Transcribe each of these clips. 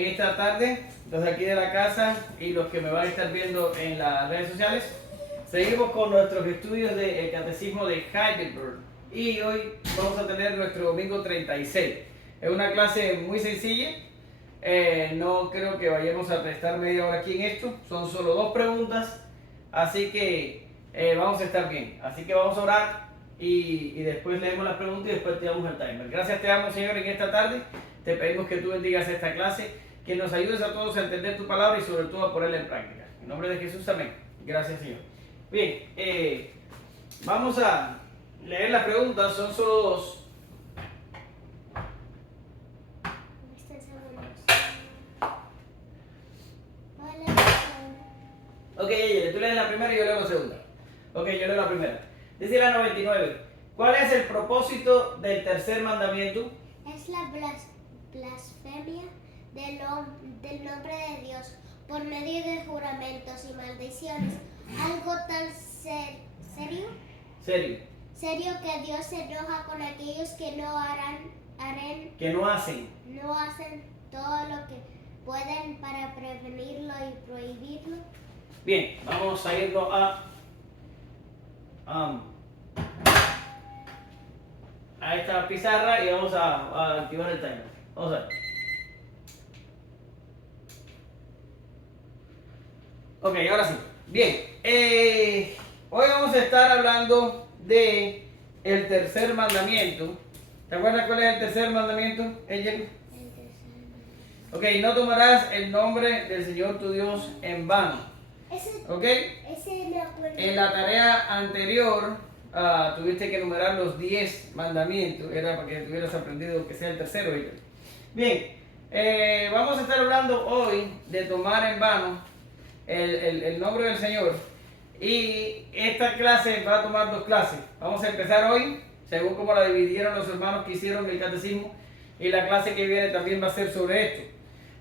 en esta tarde, los de aquí de la casa y los que me van a estar viendo en las redes sociales. Seguimos con nuestros estudios del Catecismo de Heidelberg y hoy vamos a tener nuestro domingo 36. Es una clase muy sencilla, no creo que vayamos a prestar media hora aquí en esto, son solo 2 preguntas, así que vamos a estar bien. Así que vamos a orar y después leemos las preguntas y después te damos el timer. Gracias te damos, Señor, en esta tarde. Te pedimos que tú bendigas esta clase, que nos ayudes a todos a entender tu palabra y sobre todo a ponerla en práctica. En nombre de Jesús, amén. Gracias, Señor. Bien, vamos a leer las preguntas, son solo 2. Ok, Yeye, tú lees la primera y yo leo la segunda. Ok, yo leo la primera. Dice la 99. ¿Cuál es el propósito del tercer mandamiento? Es la blasfemia del nombre de Dios por medio de juramentos y maldiciones. Algo tan serio que Dios se enoja con aquellos que no hacen todo lo que pueden para prevenirlo y prohibirlo. Bien, vamos a irnos a esta pizarra y vamos a activar el timer. Vamos a ver. Ok, ahora sí. Bien, hoy vamos a estar hablando de el tercer mandamiento. ¿Te acuerdas cuál es el tercer mandamiento, Angel? Ok, no tomarás el nombre del Señor tu Dios en vano. Ok, en la tarea anterior tuviste que enumerar los 10 mandamientos, era para que tuvieras aprendido que sea el tercero. Bien, vamos a estar hablando hoy de tomar en vano el nombre del Señor, y esta clase va a tomar 2 clases. Vamos a empezar hoy, según como la dividieron los hermanos que hicieron el catecismo, y la clase que viene también va a ser sobre esto.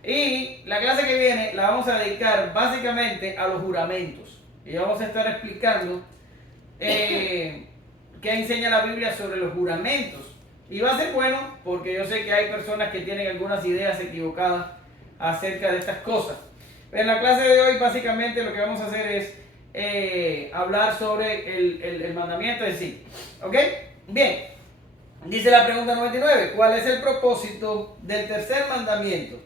Y la clase que viene la vamos a dedicar básicamente a los juramentos. Y vamos a estar explicando qué enseña la Biblia sobre los juramentos. Y va a ser bueno porque yo sé que hay personas que tienen algunas ideas equivocadas acerca de estas cosas. En la clase de hoy básicamente lo que vamos a hacer es hablar sobre el mandamiento en sí. ¿Ok? Bien. Dice la pregunta 99. ¿Cuál es el propósito del tercer mandamiento?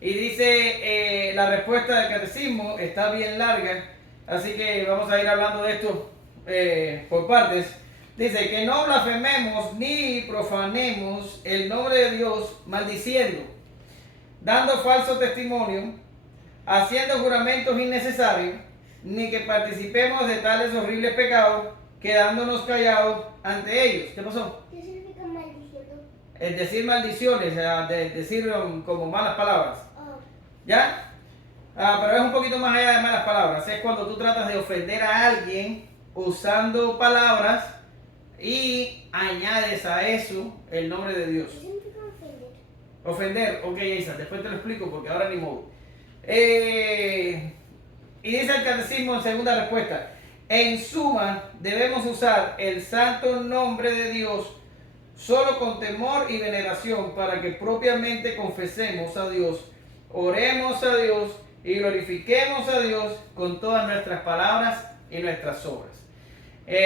Y dice la respuesta del catecismo, está bien larga, así que vamos a ir hablando de esto por partes. Dice que no blasfememos ni profanemos el nombre de Dios maldiciendo, dando falso testimonio, haciendo juramentos innecesarios, ni que participemos de tales horribles pecados, quedándonos callados ante ellos. ¿Qué pasó? ¿Qué significa maldiciendo? Es decir maldiciones, decir como malas palabras. ¿Ya? Pero es un poquito más allá de malas palabras. Es cuando tú tratas de ofender a alguien usando palabras y añades a eso el nombre de Dios. ¿Qué significa ofender? Ofender, ok, Isa, después te lo explico porque ahora ni modo. Y dice el catecismo en segunda respuesta: en suma, debemos usar el santo nombre de Dios solo con temor y veneración, para que propiamente confesemos a Dios, oremos a Dios y glorifiquemos a Dios con todas nuestras palabras y nuestras obras.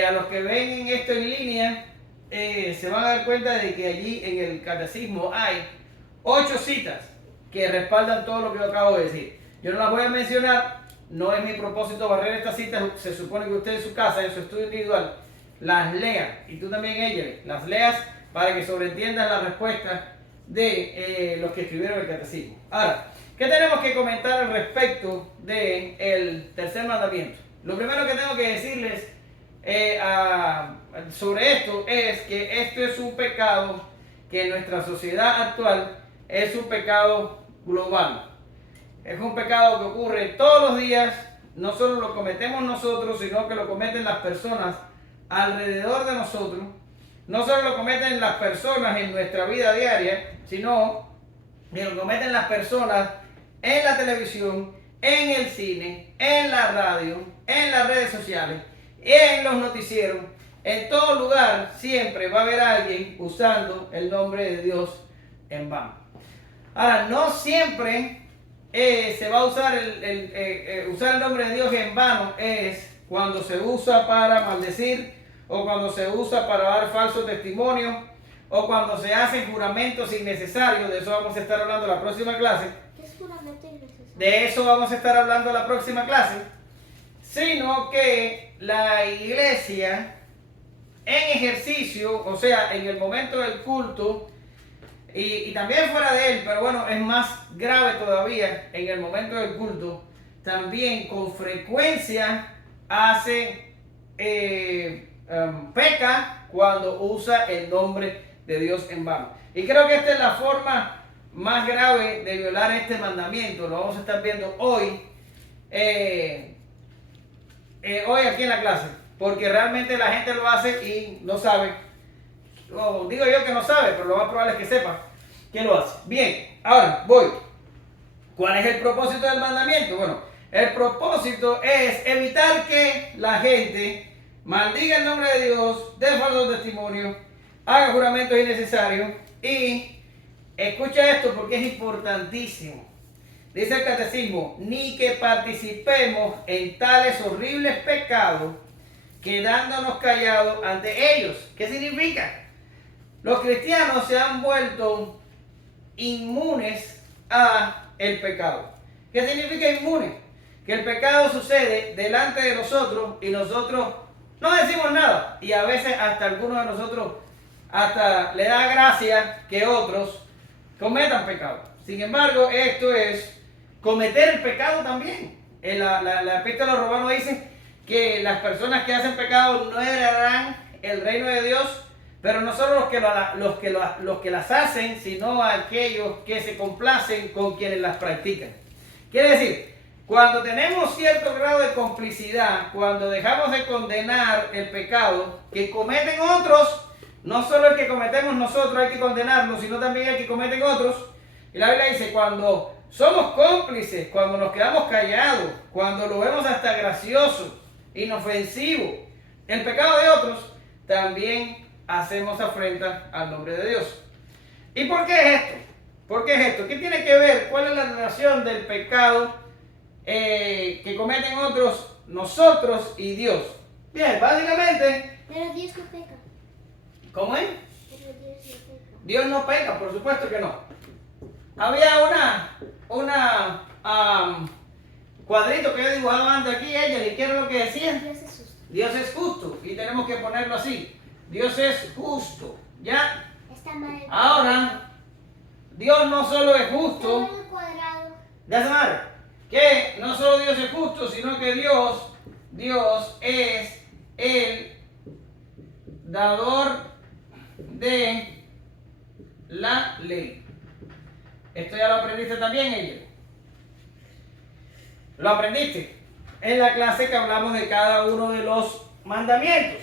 A los que ven esto en línea, se van a dar cuenta de que allí en el catecismo hay 8 citas que respaldan todo lo que yo acabo de decir. Yo no las voy a mencionar, no es mi propósito barrer estas citas. Se supone que usted en su casa, en su estudio individual, las lea, y tú también, ella, las leas para que sobreentiendas la respuesta de los que escribieron el catecismo. Ahora, ¿qué tenemos que comentar al respecto del tercer mandamiento? Lo primero que tengo que decirles sobre esto es que esto es un pecado que en nuestra sociedad actual es un pecado global. Es un pecado que ocurre todos los días, no solo lo cometemos nosotros, sino que lo cometen las personas alrededor de nosotros. No solo lo cometen las personas en nuestra vida diaria, sino que lo cometen las personas en la televisión, en el cine, en la radio, en las redes sociales, en los noticieros. En todo lugar siempre va a haber alguien usando el nombre de Dios en vano. Ahora, no siempre se va a usar usar el nombre de Dios en vano, es cuando se usa para maldecir, o cuando se usa para dar falso testimonio, o cuando se hacen juramentos innecesarios. De eso vamos a estar hablando en la próxima clase. ¿Qué es juramento innecesario? De eso vamos a estar hablando en la próxima clase. Sino que la iglesia en ejercicio, o sea, en el momento del culto, y también fuera de él, pero bueno, es más grave todavía en el momento del culto, también con frecuencia hace, peca cuando usa el nombre de Dios en vano. Y creo que esta es la forma más grave de violar este mandamiento. Lo vamos a estar viendo hoy, hoy aquí en la clase, porque realmente la gente lo hace y no sabe. Digo yo que no sabe, pero lo más probable es que sepa que lo hace. Bien, ahora voy. ¿Cuál es el propósito del mandamiento? Bueno, el propósito es evitar que la gente maldiga el nombre de Dios, dé falsos testimonios, haga juramentos innecesarios. Y escucha esto porque es importantísimo. Dice el catecismo: ni que participemos en tales horribles pecados, quedándonos callados ante ellos. ¿Qué significa? Los cristianos se han vuelto inmunes a el pecado. ¿Qué significa inmune? Que el pecado sucede delante de nosotros y nosotros no decimos nada. Y a veces hasta algunos de nosotros hasta le da gracia que otros cometan pecado. Sin embargo, esto es cometer el pecado también. La epístola a los Romanos dice que las personas que hacen pecado no heredarán el reino de Dios, pero no solo los que las hacen, sino aquellos que se complacen con quienes las practican. Quiere decir, cuando tenemos cierto grado de complicidad, cuando dejamos de condenar el pecado que cometen otros, no solo el que cometemos nosotros hay que condenarlo, sino también el que cometen otros. Y la Biblia dice, cuando somos cómplices, cuando nos quedamos callados, cuando lo vemos hasta gracioso, inofensivo, el pecado de otros, también hacemos afrenta al nombre de Dios. ¿Y por qué es esto? ¿Por qué es esto? ¿Qué tiene que ver? ¿Cuál es la relación del pecado que cometen otros, nosotros y Dios? Bien, básicamente... Pero Dios no peca. ¿Cómo es? Pero Dios no peca. Dios no peca, por supuesto que no. Había una cuadrito que yo dibujaba antes aquí, ella, ¿y qué era lo que decía? Dios es justo. Dios es justo, y tenemos que ponerlo así. Dios es justo, ¿ya? Está mal. Ahora, Dios no solo es justo, Está mal el cuadrado. ya se sabe, que no solo Dios es justo, sino que Dios es el dador de la ley. Esto ya lo aprendiste también, ella. Lo aprendiste en la clase que hablamos de cada uno de los mandamientos.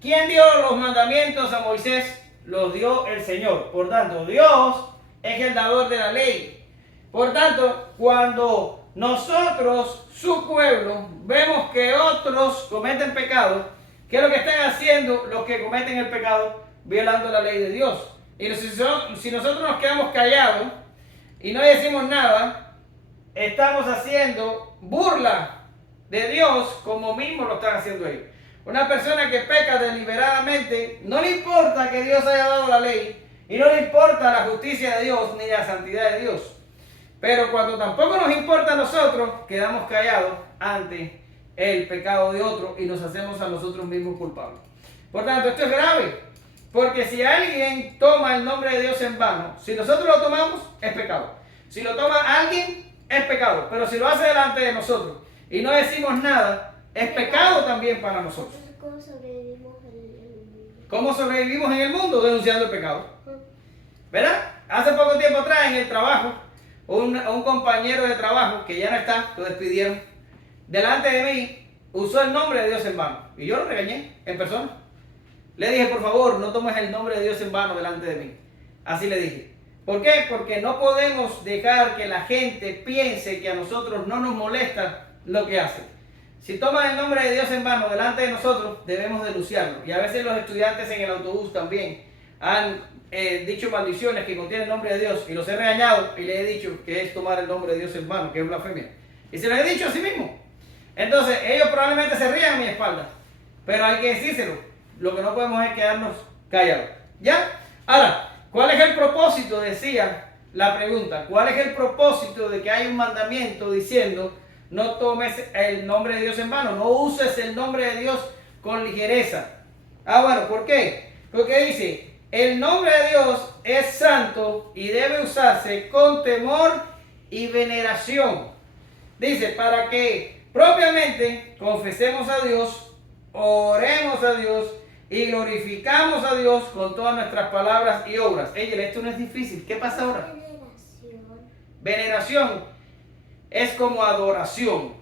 ¿Quién dio los mandamientos a Moisés? Los dio el Señor. Por tanto, Dios es el dador de la ley. Por tanto, cuando nosotros, su pueblo, vemos que otros cometen pecado, ¿qué es lo que están haciendo los que cometen el pecado? Violando la ley de Dios. Y si nosotros nos quedamos callados y no decimos nada, estamos haciendo burla de Dios como mismo lo están haciendo ellos. Una persona que peca deliberadamente, no le importa que Dios haya dado la ley y no le importa la justicia de Dios ni la santidad de Dios. Pero cuando tampoco nos importa a nosotros, quedamos callados ante el pecado de otro y nos hacemos a nosotros mismos culpables. Por tanto, esto es grave, porque si alguien toma el nombre de Dios en vano, si nosotros lo tomamos, es pecado. Si lo toma alguien, es pecado. Pero si lo hace delante de nosotros y no decimos nada, es pecado también para nosotros. ¿Cómo sobrevivimos en el mundo? ¿Cómo sobrevivimos en el mundo? Denunciando el pecado. ¿Verdad? Hace poco tiempo atrás en el trabajo, un compañero de trabajo que ya no está, lo despidieron, delante de mí usó el nombre de Dios en vano. Y yo lo regañé en persona. Le dije, por favor, no tomes el nombre de Dios en vano delante de mí. Así le dije. ¿Por qué? Porque no podemos dejar que la gente piense que a nosotros no nos molesta lo que hace. Si toman el nombre de Dios en vano delante de nosotros, debemos denunciarlo. Y a veces los estudiantes en el autobús también han dicho maldiciones que contienen el nombre de Dios y los he regañado y les he dicho que es tomar el nombre de Dios en vano, que es blasfemia. Y se los he dicho a sí mismo. Entonces ellos probablemente se rían a mi espalda, pero hay que decírselo. Lo que no podemos es quedarnos callados. ¿Ya? Ahora, ¿cuál es el propósito? Decía la pregunta. ¿Cuál es el propósito de que hay un mandamiento diciendo no tomes el nombre de Dios en vano? No uses el nombre de Dios con ligereza. Bueno, ¿por qué? Porque dice, el nombre de Dios es santo y debe usarse con temor y veneración. Dice, para que propiamente confesemos a Dios, oremos a Dios y glorificamos a Dios con todas nuestras palabras y obras. Esto no es difícil. ¿Qué pasa ahora? Veneración es como adoración,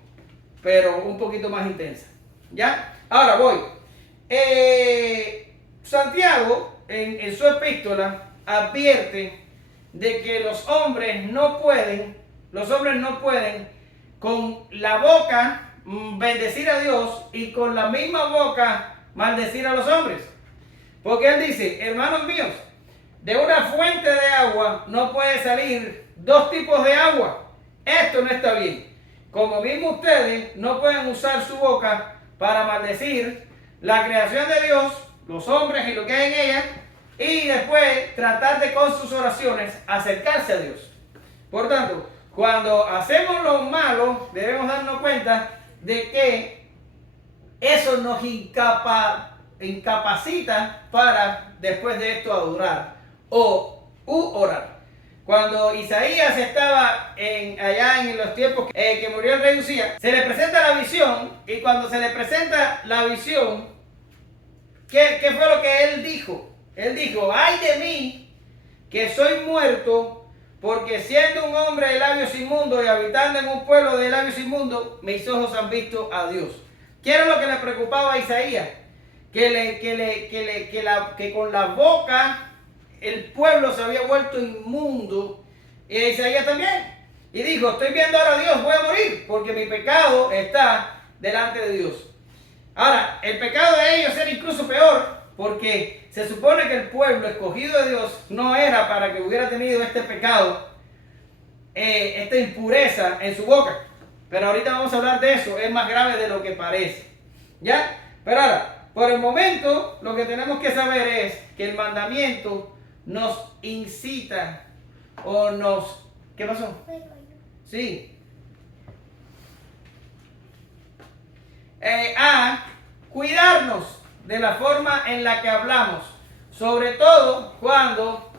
pero un poquito más intensa. ¿Ya? Ahora voy. Santiago, en su epístola, advierte de que los hombres no pueden con la boca bendecir a Dios y con la misma boca maldecir a los hombres. Porque él dice, hermanos míos, de una fuente de agua no puede salir dos tipos de agua. Esto no está bien. Como mismo ustedes no pueden usar su boca para maldecir la creación de Dios, los hombres y lo que hay en ella, y después tratar de con sus oraciones acercarse a Dios. Por tanto, cuando hacemos lo malo, debemos darnos cuenta de que eso nos incapacita para después de esto adorar o orar. Cuando Isaías estaba allá en los tiempos que murió el rey Usías, se le presenta la visión, y cuando se le presenta la visión, ¿qué fue lo que él dijo? Él dijo, ay de mí, que soy muerto, porque siendo un hombre de labios inmundos y habitando en un pueblo de labios inmundos, mis ojos han visto a Dios. ¿Qué era lo que le preocupaba a Isaías? Que con la boca el pueblo se había vuelto inmundo, y Isaías también. Y dijo, estoy viendo ahora a Dios, voy a morir, porque mi pecado está delante de Dios. Ahora, el pecado de ellos era incluso peor, porque se supone que el pueblo escogido de Dios no era para que hubiera tenido este pecado, esta impureza en su boca. Pero ahorita vamos a hablar de eso, es más grave de lo que parece. ¿Ya? Pero ahora, por el momento, lo que tenemos que saber es que el mandamiento nos incita o nos... ¿Qué pasó? Sí. A cuidarnos de la forma en la que hablamos, sobre todo cuando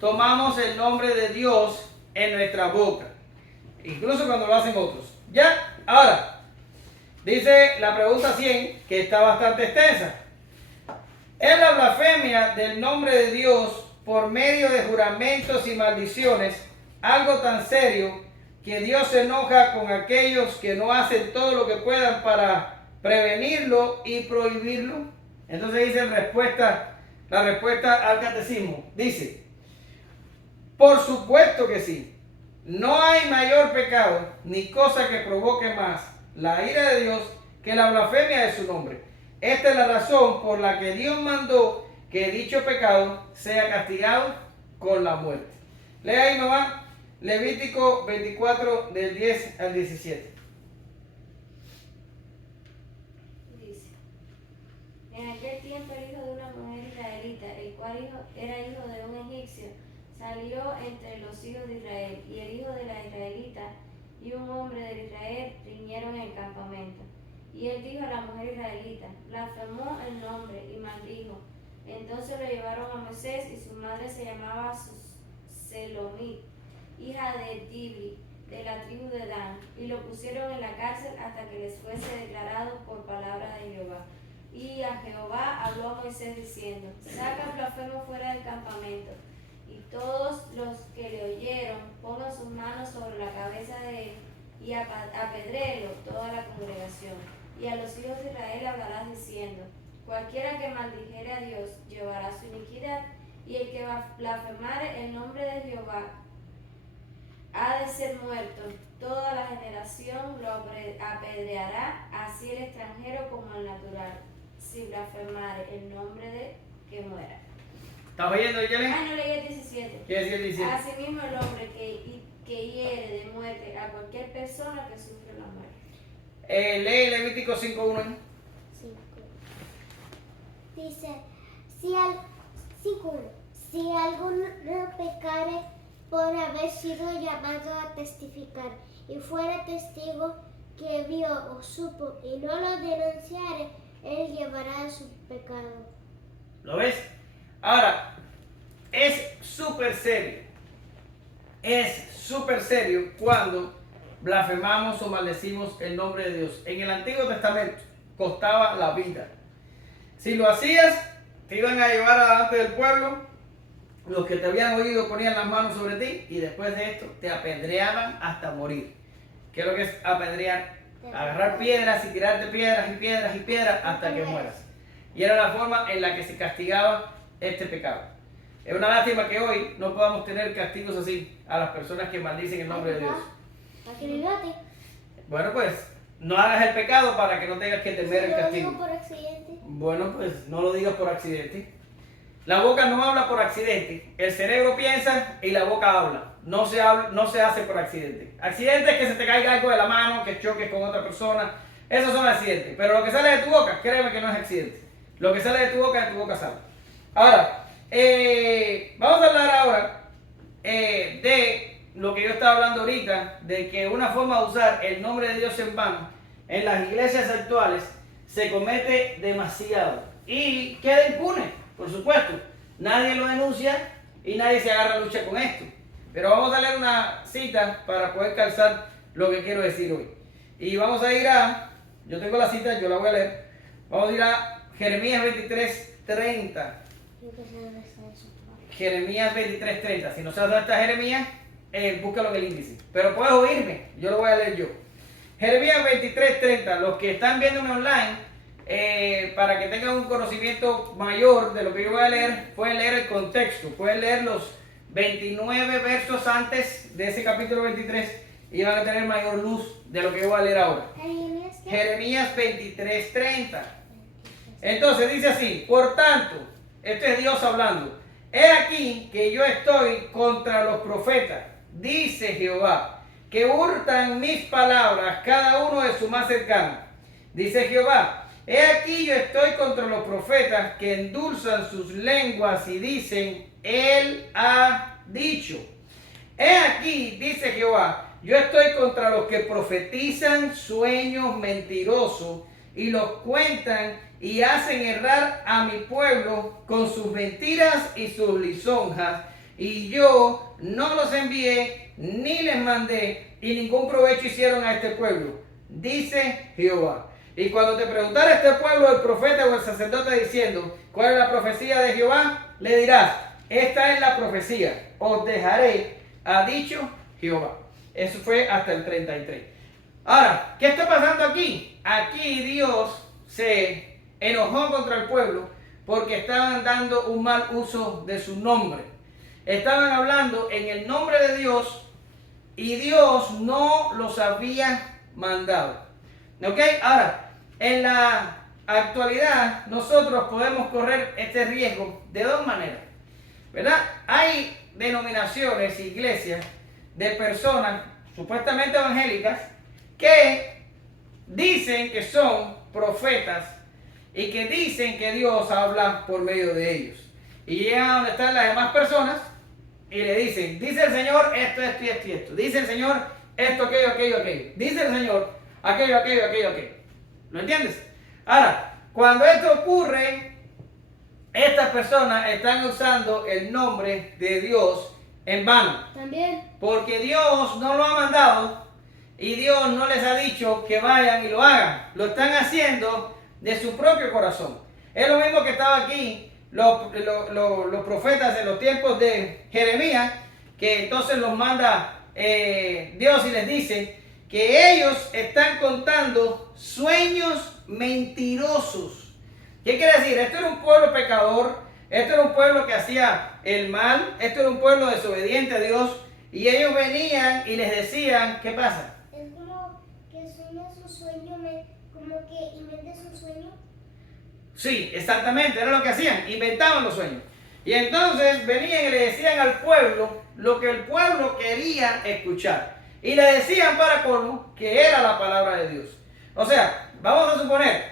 tomamos el nombre de Dios en nuestra boca, incluso cuando lo hacen otros. ¿Ya? Ahora, dice la pregunta 100, que está bastante extensa. ¿Es la blasfemia del nombre de Dios por medio de juramentos y maldiciones algo tan serio que Dios se enoja con aquellos que no hacen todo lo que puedan para prevenirlo y prohibirlo? Entonces dice la respuesta al catecismo. Dice, por supuesto que sí. No hay mayor pecado ni cosa que provoque más la ira de Dios que la blasfemia de su nombre. Esta es la razón por la que Dios mandó que dicho pecado sea castigado con la muerte. Lea ahí nomás Levítico 24 del 10 al 17. Dice, en aquel tiempo el hijo de una mujer israelita, el cual era hijo de un egipcio, salió entre los hijos de Israel, y el hijo de la israelita y un hombre de Israel riñeron en el campamento. Y él dijo a la mujer israelita, blasfemó el nombre y maldijo. Entonces lo llevaron a Moisés, y su madre se llamaba Selomit, hija de Dibri, de la tribu de Dan, y lo pusieron en la cárcel hasta que les fuese declarado por palabra de Jehová. Y a Jehová habló a Moisés diciendo, saca el blasfemo fuera del campamento. Y todos los que le oyeron pongan sus manos sobre la cabeza de él y apedréelo toda la congregación. Y a los hijos de Israel hablarás diciendo, cualquiera que maldijere a Dios llevará su iniquidad, y el que blasfemare el nombre de Jehová ha de ser muerto. Toda la generación lo apedreará, así el extranjero como el natural, si blasfemare el nombre de que muera. ¿Estás oyendo, Yelen? Ah, no leí el 17. ¿Qué decía el 17? Asimismo el hombre que hiere de muerte a cualquier persona que sufre la muerte. Lee Levítico 5:1. 5. Dice, si, al, 5:1, si alguno pecare por haber sido llamado a testificar y fuera testigo que vio o supo y no lo denunciare, él llevará su pecado. ¿Lo ves? Ahora, es súper serio. Es súper serio cuando blasfemamos o maldecimos el nombre de Dios. En el Antiguo Testamento costaba la vida. Si lo hacías, te iban a llevar delante del pueblo. Los que te habían oído ponían las manos sobre ti y después de esto te apedreaban hasta morir. ¿Qué es lo que es apedrear? Agarrar piedras y tirarte piedras y piedras y piedras hasta que mueras. Y era la forma en la que se castigaba este pecado. Es una lástima que hoy no podamos tener castigos así a las personas que maldicen el nombre de Dios. Bueno, pues no hagas el pecado para que no tengas que temer el castigo. Por accidente. Bueno, pues no lo digas por accidente. La boca no habla por accidente. El cerebro piensa y la boca habla. No se hace por accidente. Accidente es que se te caiga algo de la mano, que choques con otra persona. Esos son accidentes. Pero lo que sale de tu boca, créeme que no es accidente. Lo que sale de tu boca sale. Ahora, vamos a hablar ahora de lo que yo estaba hablando ahorita, de que una forma de usar el nombre de Dios en vano en las iglesias actuales se comete demasiado y queda impune, por supuesto. Nadie lo denuncia y nadie se agarra a lucha con esto. Pero vamos a leer una cita para poder calzar lo que quiero decir hoy. Y vamos a ir yo tengo la cita, yo la voy a leer. Vamos a ir a Jeremías 23:30. Jeremías 23:30. Si no sabes dónde está Jeremías, búscalo en el índice. Pero puedes oírme, yo lo voy a leer yo. Jeremías 23:30. Los que están viéndome online, para que tengan un conocimiento mayor de lo que yo voy a leer, pueden leer el contexto. Pueden leer los 29 versos antes de ese capítulo 23 y van a tener mayor luz de lo que yo voy a leer ahora. Jeremías 23:30. Entonces dice así: por tanto, esto es Dios hablando. He aquí que yo estoy contra los profetas, dice Jehová, que hurtan mis palabras, cada uno de su más cercano. Dice Jehová: he aquí yo estoy contra los profetas que endulzan sus lenguas y dicen, Él ha dicho. He aquí, dice Jehová, yo estoy contra los que profetizan sueños mentirosos y los cuentan y hacen errar a mi pueblo con sus mentiras y sus lisonjas, y yo no los envié ni les mandé, y ningún provecho hicieron a este pueblo, dice Jehová. Y cuando te preguntara este pueblo, el profeta o el sacerdote diciendo, ¿cuál es la profecía de Jehová? Le dirás, esta es la profecía, os dejaré, ha dicho Jehová. Eso fue hasta el 33. Ahora, ¿qué está pasando aquí? Aquí Dios se enojó contra el pueblo porque estaban dando un mal uso de su nombre. Estaban hablando en el nombre de Dios y Dios no los había mandado. ¿Ok? Ahora, en la actualidad nosotros podemos correr este riesgo de dos maneras, ¿verdad? Hay denominaciones, iglesias de personas supuestamente evangélicas que dicen que son profetas y que dicen que Dios habla por medio de ellos. Y llegan a donde están las demás personas y le dicen, dice el Señor esto, esto y esto y esto. Dice el Señor esto, aquello, aquello, aquello. Dice el Señor aquello, aquello, aquello, aquello. ¿Lo entiendes? Ahora, cuando esto ocurre, estas personas están usando el nombre de Dios en vano. También. Porque Dios no lo ha mandado y Dios no les ha dicho que vayan y lo hagan. Lo están haciendo de su propio corazón. Es lo mismo que estaba aquí los profetas en los tiempos de Jeremías, que entonces los manda Dios y les dice que ellos están contando sueños mentirosos. ¿Qué quiere decir? Esto era un pueblo pecador, esto era un pueblo que hacía el mal, esto era un pueblo desobediente a Dios, y ellos venían y les decían, ¿qué pasa? Es como que sueñas un sueño, como que inventes un sueño. Sí, exactamente, era lo que hacían, inventaban los sueños. Y entonces venían y le decían al pueblo lo que el pueblo quería escuchar. Y le decían para colmo que era la palabra de Dios. O sea, vamos a suponer,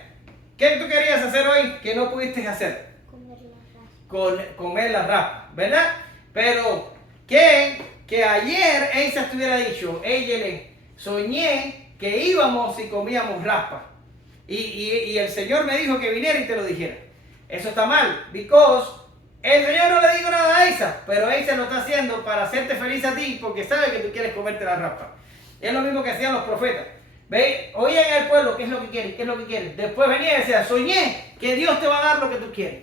¿qué tú querías hacer hoy que no pudiste hacer? Comer la raspa, ¿verdad? Pero que ayer Eisa te hubiera dicho, Eyele, soñé que íbamos y comíamos raspa. Y el Señor me dijo que viniera y te lo dijera. Eso está mal, because el Señor no le dijo nada a Eisa, pero Eisa lo está haciendo para hacerte feliz a ti porque sabe que tú quieres comerte la raspa. Es lo mismo que hacían los profetas. ¿Veis? Oían al pueblo, ¿qué es lo que quieren? ¿Qué es lo que quieren? Después venía y decía, soñé que Dios te va a dar lo que tú quieres.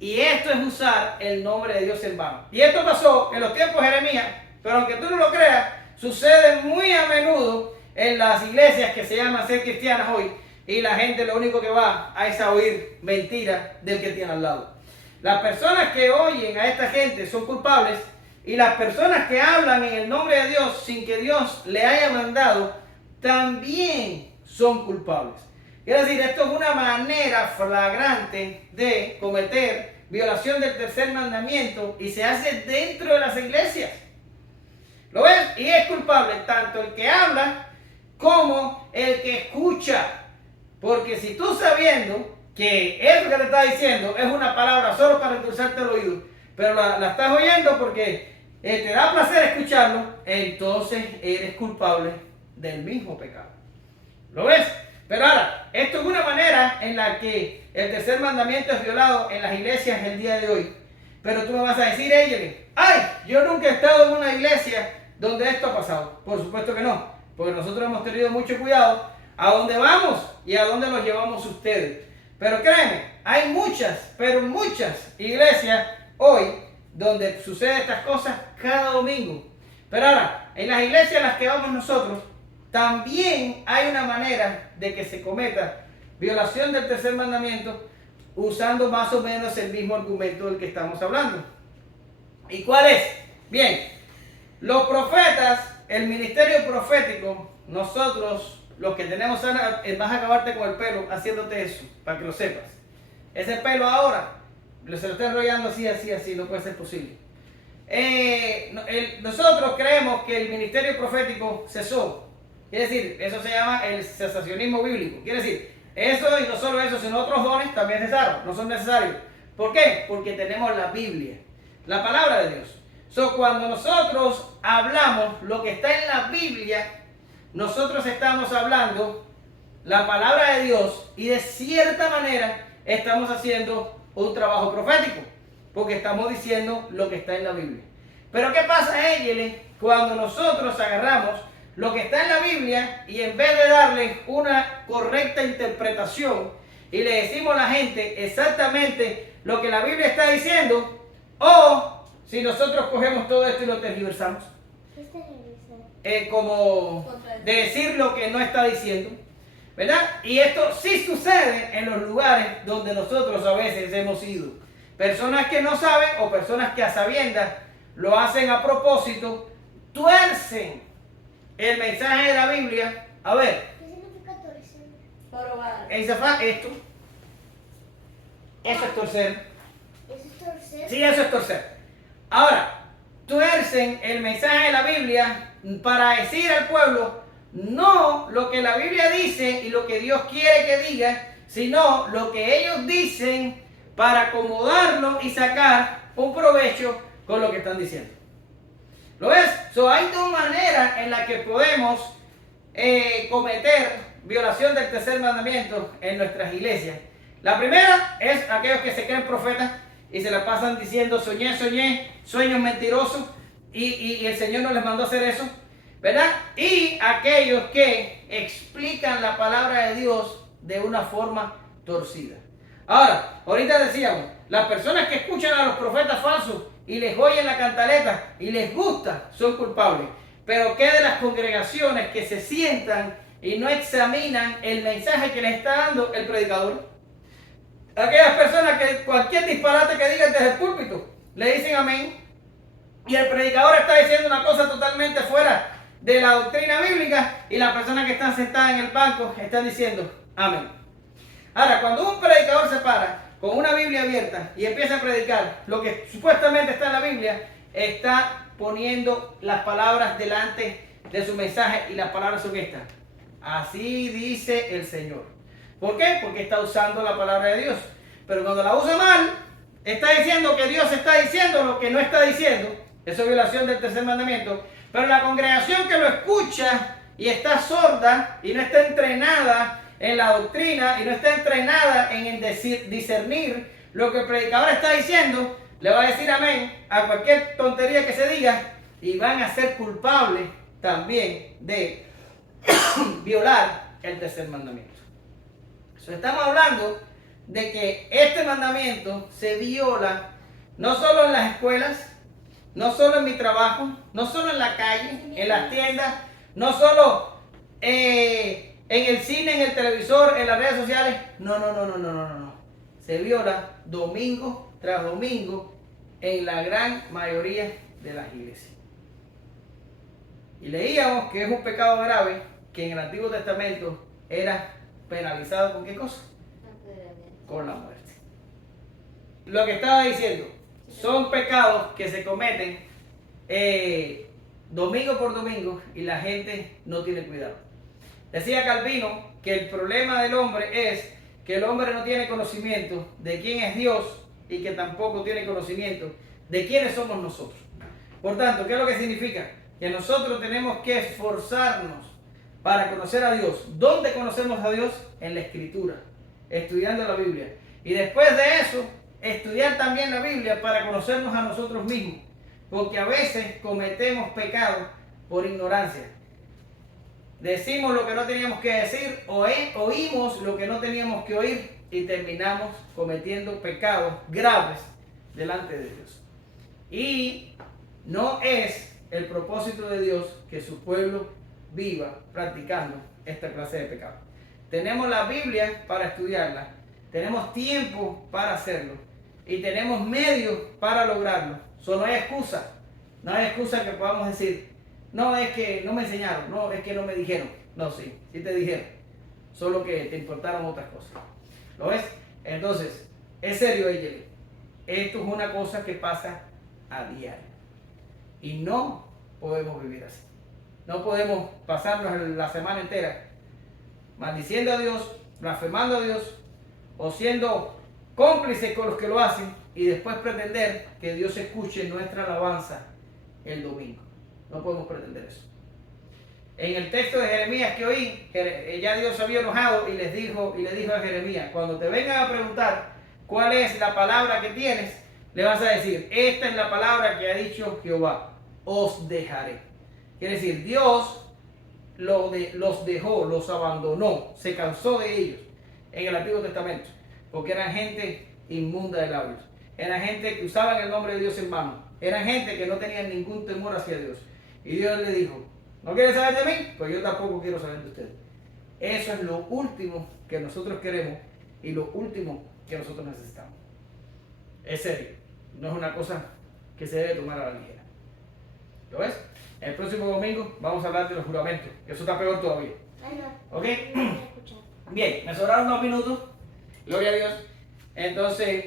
Y esto es usar el nombre de Dios en vano. Y esto pasó en los tiempos de Jeremías, pero aunque tú no lo creas, sucede muy a menudo en las iglesias que se llaman ser cristianas hoy. Y la gente lo único que va a es a oír mentiras del que tiene al lado. Las personas que oyen a esta gente son culpables y las personas que hablan en el nombre de Dios sin que Dios le haya mandado también son culpables. Quiere decir, esto es una manera flagrante de cometer violación del tercer mandamiento y se hace dentro de las iglesias. ¿Lo ves? Y es culpable tanto el que habla como el que escucha. Porque si tú sabiendo que eso que te está diciendo es una palabra solo para endulzarte el oído, pero la estás oyendo porque te da placer escucharlo, entonces eres culpable del mismo pecado. ¿Lo ves? Pero ahora, esto es una manera en la que el tercer mandamiento es violado en las iglesias el día de hoy. Pero tú me vas a decir, Eyele, ¡ay! Yo nunca he estado en una iglesia donde esto ha pasado. Por supuesto que no, porque nosotros hemos tenido mucho cuidado a dónde vamos y a dónde los llevamos ustedes. Pero créeme, hay muchas, pero muchas iglesias hoy donde suceden estas cosas cada domingo. Pero ahora, en las iglesias en las que vamos nosotros, también hay una manera de que se cometa violación del tercer mandamiento usando más o menos el mismo argumento del que estamos hablando. ¿Y cuál es? Bien, los profetas, el ministerio profético, nosotros los que tenemos vas a acabarte con el pelo haciéndote eso, para que lo sepas. Ese pelo ahora, se lo está enrollando así, no puede ser posible. Nosotros creemos que el ministerio profético cesó. Quiere decir, eso se llama el cesacionismo bíblico. Quiere decir, eso y no solo eso, sino otros dones también cesaron, no son necesarios. ¿Por qué? Porque tenemos la Biblia, la palabra de Dios. Cuando nosotros hablamos lo que está en la Biblia, nosotros estamos hablando la palabra de Dios y de cierta manera estamos haciendo un trabajo profético, porque estamos diciendo lo que está en la Biblia. Pero ¿qué pasa, Eyele, cuando nosotros agarramos lo que está en la Biblia y en vez de darle una correcta interpretación y le decimos a la gente exactamente lo que la Biblia está diciendo, o si nosotros cogemos todo esto y lo tergiversamos? Como decir lo que no está diciendo, ¿verdad? Y esto sí sucede en los lugares donde nosotros a veces hemos ido. Personas que no saben o personas que a sabiendas lo hacen a propósito, tuercen el mensaje de la Biblia. A ver, ¿Qué significa torcer? esto. Eso es torcer. ¿Eso es torcer? Sí, eso es torcer. Ahora, tuercen el mensaje de la Biblia para decir al pueblo no lo que la Biblia dice y lo que Dios quiere que diga, sino lo que ellos dicen para acomodarlo y sacar un provecho con lo que están diciendo. ¿Lo ves? Hay dos maneras en las que podemos cometer violación del tercer mandamiento en nuestras iglesias. La primera es aquellos que se creen profetas y se la pasan diciendo soñé, sueños mentirosos y el Señor no les mandó a hacer eso, ¿verdad? Y aquellos que explican la palabra de Dios de una forma torcida. Ahora, ahorita decíamos, las personas que escuchan a los profetas falsos y les oyen la cantaleta y les gusta, son culpables. Pero ¿qué de las congregaciones que se sientan y no examinan el mensaje que les está dando el predicador? Aquellas personas que cualquier disparate que digan desde el púlpito le dicen amén y el predicador está diciendo una cosa totalmente fuera de la doctrina bíblica y las personas que están sentadas en el banco están diciendo amén. Ahora, cuando un predicador se para con una Biblia abierta y empieza a predicar lo que supuestamente está en la Biblia, está poniendo las palabras delante de su mensaje y las palabras son estas. Así dice el Señor. ¿Por qué? Porque está usando la palabra de Dios. Pero cuando la usa mal, está diciendo que Dios está diciendo lo que no está diciendo. Eso es violación del tercer mandamiento. Pero la congregación que lo escucha y está sorda y no está entrenada en la doctrina y no está entrenada en discernir lo que el predicador está diciendo, le va a decir amén a cualquier tontería que se diga y van a ser culpables también de violar el tercer mandamiento. Estamos hablando de que este mandamiento se viola no solo en las escuelas, no solo en mi trabajo, no solo en la calle, en las tiendas, no solo en el cine, en el televisor, en las redes sociales. No. Se viola domingo tras domingo en la gran mayoría de las iglesias. Y leíamos que es un pecado grave que en el Antiguo Testamento era penalizado ¿con qué cosa? Con la muerte. Lo que estaba diciendo, son pecados que se cometen domingo por domingo y la gente no tiene cuidado. Decía Calvino que el problema del hombre es que el hombre no tiene conocimiento de quién es Dios y que tampoco tiene conocimiento de quiénes somos nosotros. Por tanto, ¿qué es lo que significa? Que nosotros tenemos que esforzarnos para conocer a Dios. ¿Dónde conocemos a Dios? En la Escritura, estudiando la Biblia. Y después de eso, estudiar también la Biblia para conocernos a nosotros mismos. Porque a veces cometemos pecados por ignorancia. Decimos lo que no teníamos que decir, oímos lo que no teníamos que oír y terminamos cometiendo pecados graves delante de Dios. Y no es el propósito de Dios que su pueblo viva practicando esta clase de pecado. Tenemos la Biblia para estudiarla, tenemos tiempo para hacerlo y tenemos medios para lograrlo. Eso no hay excusa, no hay excusa que podamos decir, no es que no me enseñaron, no es que no me dijeron. No, sí te dijeron, solo que te importaron otras cosas. ¿Lo ves? Entonces, es serio, Eyeli. Esto es una cosa que pasa a diario y no podemos vivir así. No podemos pasarnos la semana entera maldiciendo a Dios, blasfemando a Dios o siendo cómplices con los que lo hacen y después pretender que Dios escuche nuestra alabanza el domingo. No podemos pretender eso. En el texto de Jeremías que oí, ya Dios se había enojado y le dijo a Jeremías, cuando te vengan a preguntar cuál es la palabra que tienes, le vas a decir, esta es la palabra que ha dicho Jehová, os dejaré. Quiere decir, Dios los dejó, los abandonó, se cansó de ellos en el Antiguo Testamento, porque eran gente inmunda de labios, eran gente que usaban el nombre de Dios en vano, eran gente que no tenían ningún temor hacia Dios. Y Dios le dijo, ¿no quieres saber de mí? Pues yo tampoco quiero saber de ustedes. Eso es lo último que nosotros queremos y lo último que nosotros necesitamos. Es serio, no es una cosa que se debe tomar a la ligera. ¿Lo ves? El próximo domingo vamos a hablar de los juramentos, que eso está peor todavía. ¿Ok? Bien, me sobraron 2 minutos, gloria a Dios. Entonces,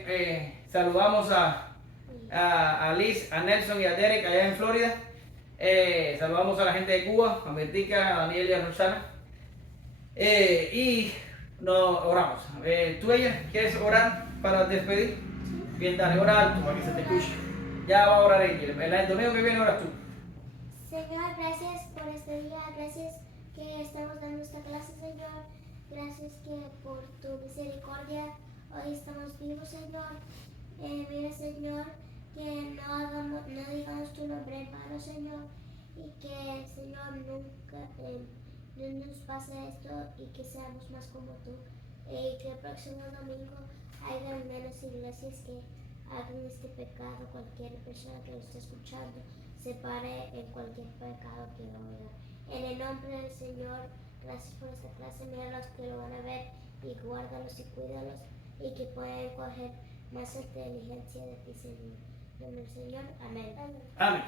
saludamos a Liz, a Nelson y a Derek allá en Florida. Saludamos a la gente de Cuba, a Bertica, a Daniel y a Rosana. Y nos oramos. ¿Tú, ella, quieres orar para despedir? Bien, dale, ora alto para que se te escuche. Ya va a orar ella. El domingo que viene oras tú. Señor, gracias por este día, gracias que estamos dando esta clase, Señor. Gracias que por tu misericordia hoy estamos vivos, Señor. Mira, Señor, que no digamos tu nombre en vano, Señor, y que, Señor, nunca no nos pase esto y que seamos más como tú. Y que el próximo domingo haya menos iglesias que hagan este pecado. Cualquier persona que lo esté escuchando se pare en cualquier pecado que oiga. En el nombre del Señor, gracias por esta clase. Mira los que lo van a ver y guárdalos y cuídalos y que puedan coger más inteligencia de ti, Señor. En el Señor, amén. Amén.